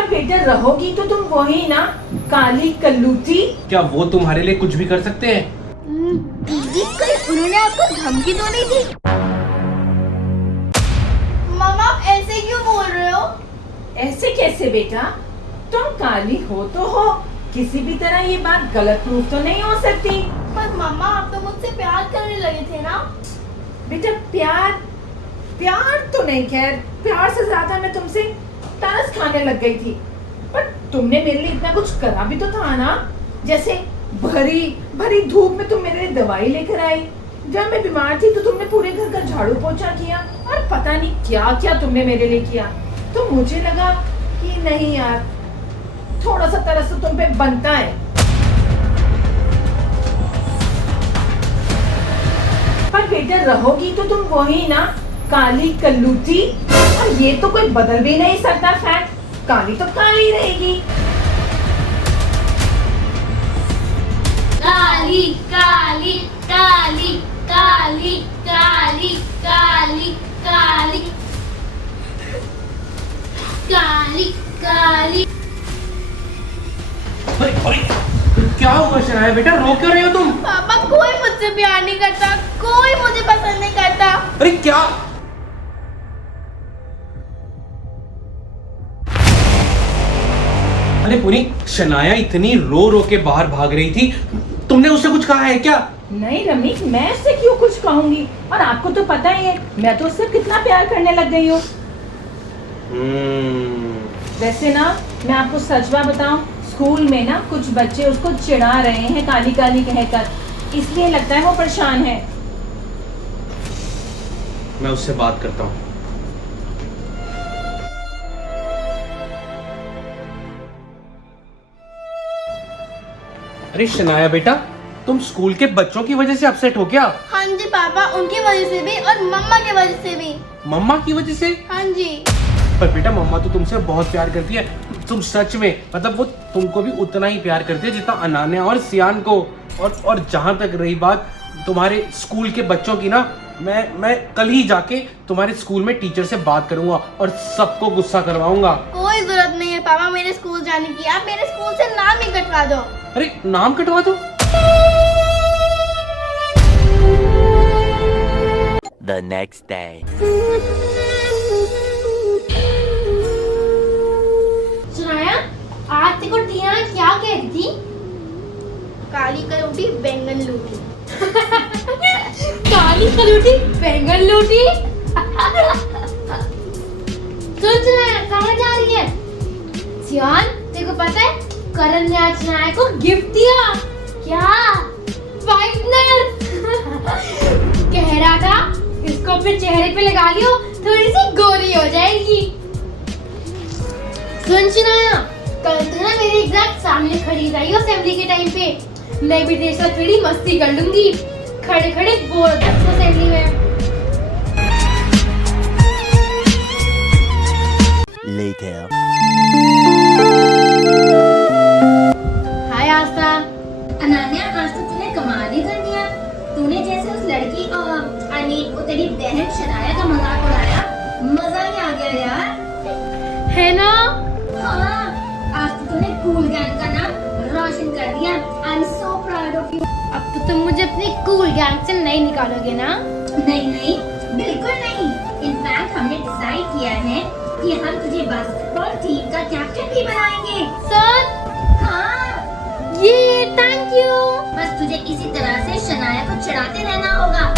पर बेटा रहोगी तो तुम वही ना, काली कल्लूटी। क्या वो तुम्हारे लिए कुछ भी कर सकते हैं? दीदी कहीं उन्होंने आपको धमकी तो नहीं दी? मामा आप ऐसे क्यों बोल रहे हो? ऐसे कैसे बेटा, तुम काली हो तो हो, किसी भी तरह ये बात गलत प्रूफ तो नहीं हो सकती। पर मामा आप तो मुझसे प्यार करने लगे थे ना? बेटा प्यार तो नहीं, खैर प्यार से ज्यादा मैं तुमसे तरस खाने लग गई थी। पर तुमने मेरे लिए इतना कुछ करा भी तो था ना, जैसे भरी धूप में तुम मेरे लिए दवाई लेकर आई, जब मैं बीमार थी तो तुमने पूरे घर का झाड़ू पोछा किया, और पता नहीं क्या क्या तुमने मेरे लिए किया। तो मुझे लगा कि नहीं यार, थोड़ा सा तरस तो तुम पे बनता है। पर बेटा रहोगी तो तुम वही ना, काली कल्लूटी। और ये तो कोई बदल भी नहीं सकता फैक्ट, काली तो काली रहेगी। काली काली काली काली काली काली काली काली काली। क्या हुआ शनाया बेटा, रो क्यों रहे हो तुम? पापा कोई मुझसे प्यार नहीं करता, कोई मुझे पसंद नहीं करता। अरे क्या? अरे पूरी, शनाया इतनी रो के बाहर भाग रही थी, तुमने उससे कुछ कहा है क्या? नहीं रमीश, मैं उससे क्यों कुछ कहूंगी, और आपको तो पता ही है मैं तो उससे कितना प्यार करने लग गई हूँ। वैसे ना मैं आपको सच बात बताऊं, स्कूल में ना कुछ बच्चे उसको चिढ़ा रहे हैं काली काली कहकर, इसलिए लगता है वो परेशान है। मैं उससे बात करता हूँ। अरे शनाया बेटा, तुम स्कूल के बच्चों की वजह से अपसेट हो क्या? हाँ जी पापा, उनकी वजह से भी और मम्मा की वजह से भी। मम्मा की वजह से? हाँ जी। पर बेटा मम्मा तो तुमसे बहुत प्यार करती है, तुम सच में, मतलब वो तुमको भी उतना ही प्यार करती है जितना अनान्या और सियान को। और जहाँ तक रही बात तुम्हारे स्कूल के बच्चों की ना, मैं कल ही जाके तुम्हारे स्कूल में टीचर से बात करूंगा और सबको गुस्सा करवाऊंगा। कोई जरूरत नहीं है पापा मेरे स्कूल जाने की, आप मेरे स्कूल से नाम ही कटवा दो। अरे नाम कटवा दो? The next day. सुनाया, आज तेरे को टीना क्या कह रही थी? काली कलूटी बैंगन लूटी। काली कलूटी बैंगन लूटी। सुन सुनाया, कहाँ जा रही है? सियान, तेरे को पता है करण ने आज सुनाया को गिफ्ट दिया। क्या? व्हाइटनर। कह रहा था इसको अपने चेहरे पे लगा लियो, थोड़ी सी गोरी हो जाएगी। सुन सुनाया, कल तो ना मेरे एग्जैक्ट सामने खड़ी रही हो असेंबली के टाइम पे, मैं भी तेरे साथ थोड़ी मस्ती कर लूंगी, खड़े खड़े बोल सकते असेंबली में। Later. हाय आस्था। अनान्या, आज तो तूने कमाल ही कर दिया। तूने जैसे उस लड़की आई मीन वो तेरी बहन शनाया का मजाक उड़ाया, मजा ही आ गया यार। है ना? हाँ, आज तो तूने कूल गैंग का नाम रोशन कर दिया। I am so proud of you. अब तो तुम मुझे अपनी कूल गैंग से नहीं निकालोगे ना? नहीं नहीं, बिल्कुल नहीं। इनफैक्ट हमने डिसाइड किया है कि हम तुझे बास्केटबॉल टीम का कैप्टन भी बनाएंगे। सर, हाँ, ये थैंक यू। बस तुझे इसी तरह से शनाया को चिढ़ाते रहना होगा।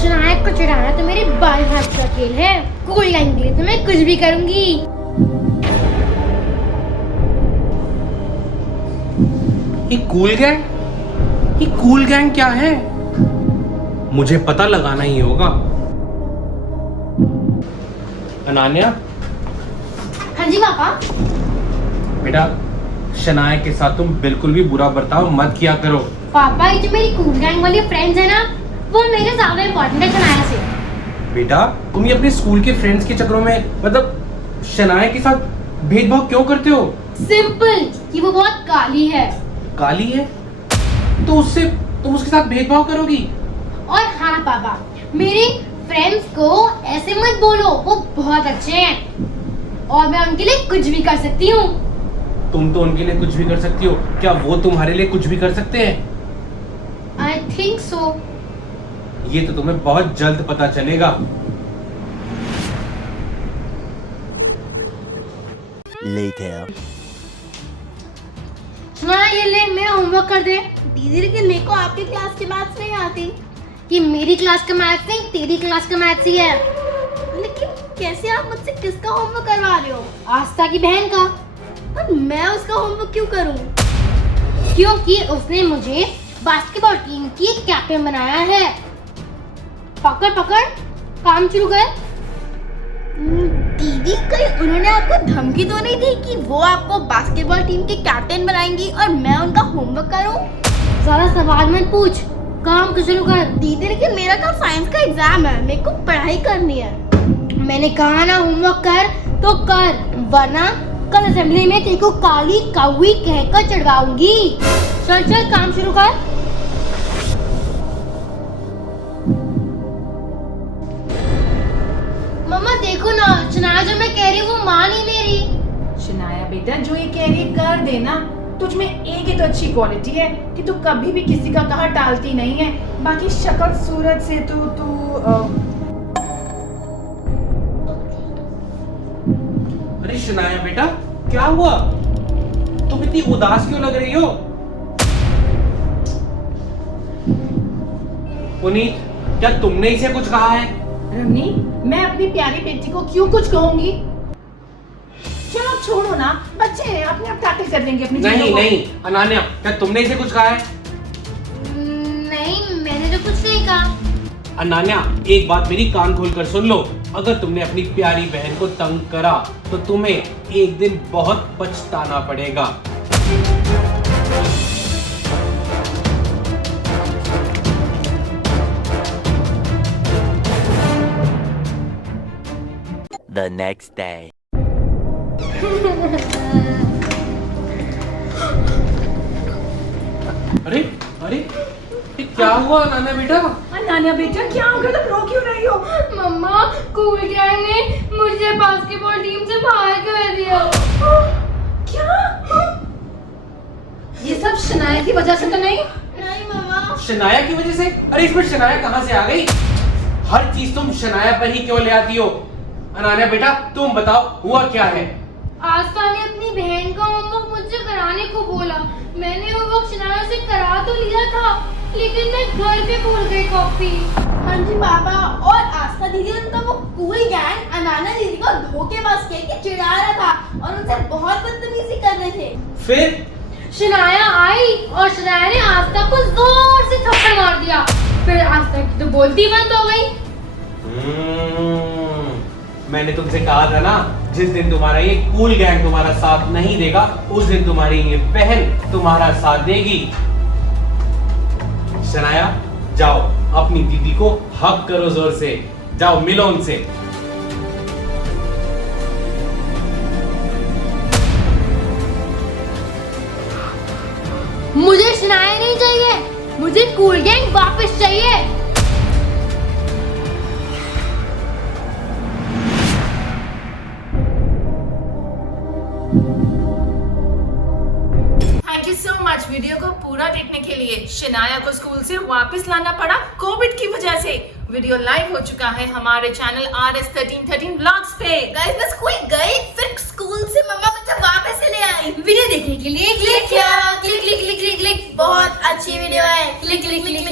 शनाया को चिढ़ाना तो मेरे बाएं हाथ का खेल है, कूल गैंग के लिए तो मैं कुछ भी करूंगी। ये कूल गैंग क्या है? मुझे पता लगाना ही होगा। अनान्या। हाँ जी पापा। बेटा शनाया के साथ तुम बिल्कुल भी बुरा बर्ताव मत किया करो। पापा ये जो मेरी कूल गैंग वाली फ्रेंड्स है ना, वो मेरे ज्यादा इम्पोर्टेंट है शनाया से। बेटा तुम ये अपने स्कूल के फ्रेंड्स के चक्करों में मतलब शनाया के साथ भेदभाव क्यों करते हो? सिंपल, कि वो बहुत काली है। काली है तो उससे तुम उसके साथ भेदभाव करोगी? और हाँ पापा, मेरे फ्रेंड्स को ऐसे मत बोलो, वो बहुत अच्छे हैं। और मैं उनके लिए कुछ भी कर सकती हूँ। तुम तो उनके लिए कुछ भी कर सकती हो, क्या वो तुम्हारे लिए कुछ भी कर सकते हैं? I think so. ये तो तुम्हें बहुत जल्द पता चलेगा। Later. सुना ये ले, मेरा होमवर्क कर दे। दीदी लेकिन मेरे को आपकी क्लास की मैथ्स नहीं आती। कि मेरी क्लास का मैथ्स नहीं, तेरी क्लास का मैथ्स ही है। लेकिन कैसे आप मुझसे किसका होमवर्क करवा रहे हो? आस्था की बहन का। और मैं उसका होमवर्क क्यों करूं? क्योंकि उसने मुझे बास्केटबॉल टीम की कैप्टन बनाया है। पकड़ पकड़, काम शुरू कर। दीदी कहीं उन्होंने आपको धमकी तो नहीं दी कि वो आपको बास्केटबॉल टीम के कैप्टन बनाएंगी और मैं उनका होमवर्क करूं? ज्यादा सवाल मत पूछ, काम को शुरू कर। दीदी लेकिन मेरा कल साइंस का एग्जाम है, मेरे को पढ़ाई करनी है। मैंने कहा ना होमवर्क कर तो कर, वरना कल असेंबली में तेरे को काली कौवी कहकर चढ़वाऊंगी। चल चल काम शुरू कर। मम्मा देखो ना, शनाया जो मैं कह रही हूँ वो मान ही नहीं रही। शनाया बेटा, जो ये कह रही है कर देना। तुझ में एक ही तो अच्छी क्वालिटी है कि तू कभी भी किसी का कहा टालती नहीं है। बाकी शक्ल सूरत से तू अरे शनाया बेटा, क्या हुआ? तुम इतनी उदास क्यों लग रही हो? पुनीत, क्या तुमने इसे कुछ कहा है? रमनी, मैं अपनी प्यारी बेटी को क्यों कुछ कहूंगी? चलो छोड़ो ना, बच्चे हैं, अपने आप टैकल कर लेंगे अपनी नहीं चीजों को। नहीं अनान्या, क्या तुमने इसे कुछ कहा है? नहीं, मैंने तो कुछ नहीं कहा। अनान्या, एक बात मेरी कान खोल कर सुन लो। अगर तुमने अपनी प्यारी बहन को तंग करा तो तुम्हें एक दिन बहुत पछताना पड़ेगा। The next day. अरे अरे, ये क्या हुआ नाना बेटा? नानिया बेटा, क्या हो गया? तुम रो क्यों रही हो? मम्मा, कूल गैंग ने मुझे बास्केटबॉल टीम से बाहर कर दिया। क्या? ये सब शनाया की वजह से तो नहीं? नहीं मम्मा। शनाया की वजह से? अरे इसमें शनाया कहाँ से आ गई? हर चीज तुम शनाया पर ही क्यों ले आती हो? अनान्या बेटा, तुम बताओ हुआ क्या है? आस्था ने अपनी बहन का होमवर्क मुझसे कराने को बोला। मैंने होमवर्क शनाया से करा तो लिया था, लेकिन मैं घर पे भूल गई कॉपी। हाँ जी पापा, और आस्था दीदी ने तो वो कूल गैंग अनाना दीदी को धोखेबाज कह के चिढ़ा रहा था और उनसे बहुत बदतमीजी कर रहे थे। फिर शनाया आई और शनाया ने आस्था को जोर से थप्पड़ मार दिया। फिर आस्था की तो बोलती बंद हो गई। मैंने तुमसे कहा था ना, जिस दिन तुम्हारा ये कूल गैंग तुम्हारा साथ नहीं देगा, उस दिन तुम्हारी ये बहन तुम्हारा साथ देगी। शनाया, जाओ अपनी दीदी को हग करो जोर से। जाओ मिलो उनसे। मुझे शनाया नहीं चाहिए, मुझे कूल गैंग वापस चाहिए। Thank you so much video को पूरा देखने के लिए। शनाया को स्कूल से वापस लाना पड़ा कोविड की वजह से। वीडियो लाइव हो चुका है हमारे चैनल RS1313 व्लॉग्स पे। गाइस मैं स्कूल गई, फिर स्कूल से मम्मा मुझे वापस से ले आई। वीडियो देखने के लिए क्लिक किया, click click click click click. बहुत अच्छी वीडियो है, क्लिक क्लिक क्लिक